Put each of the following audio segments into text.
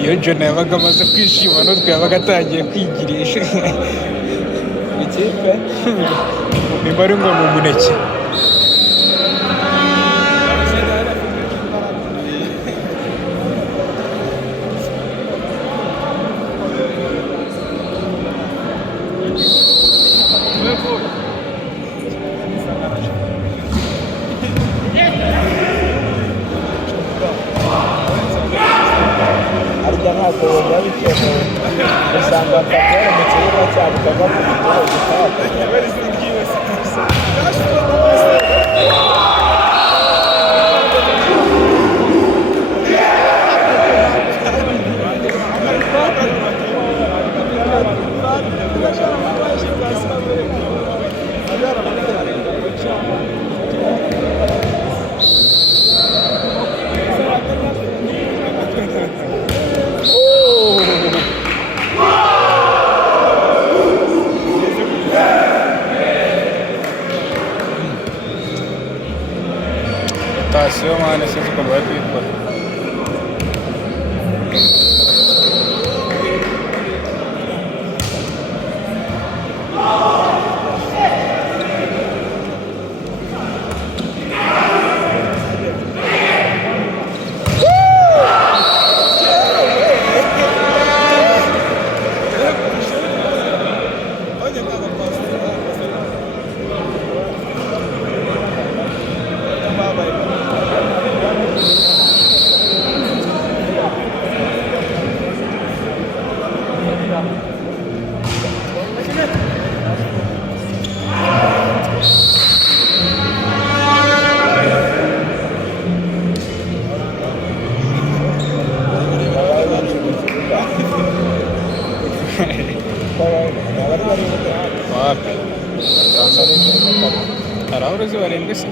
iyo John yabaga amaze kwishima n'utwe yabaga atangiye kwigirisha ikipe nimba ari ngo ni umuneke. arya ntabwo biba bikenewe usanga akabyara mu kibuga cyabo kava ku gitero gitaka Sitasiyo mwana sinzi ukuntu bari kuyikora. Wapi? Hari aho uruzi barindwi se?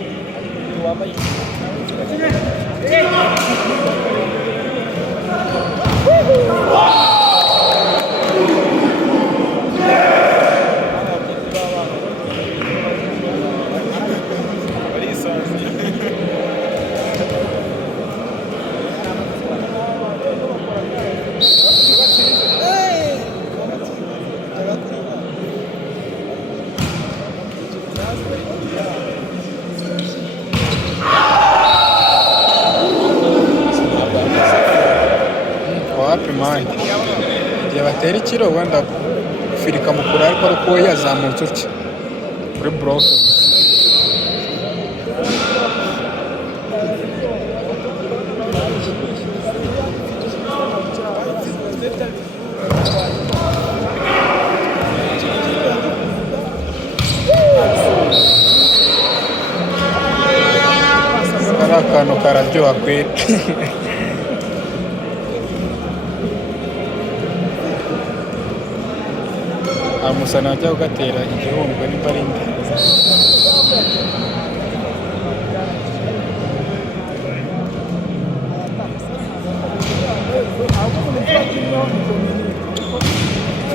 Wapi mani? Igihe batera ikiro wenda firika mukura ariko ari uko yazamutse utya kuri broke. Ari akantu kararyoha kweli. Amusana ajya ugatera igihundwe nimba ari indi.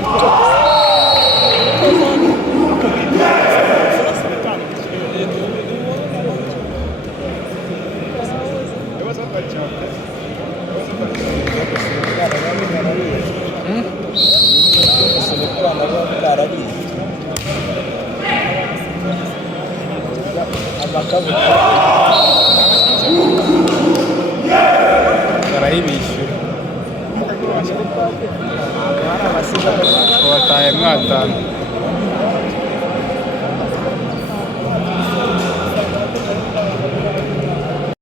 Thank you. ikabutura barayibishyura hari amasiganwa bataye mwatanu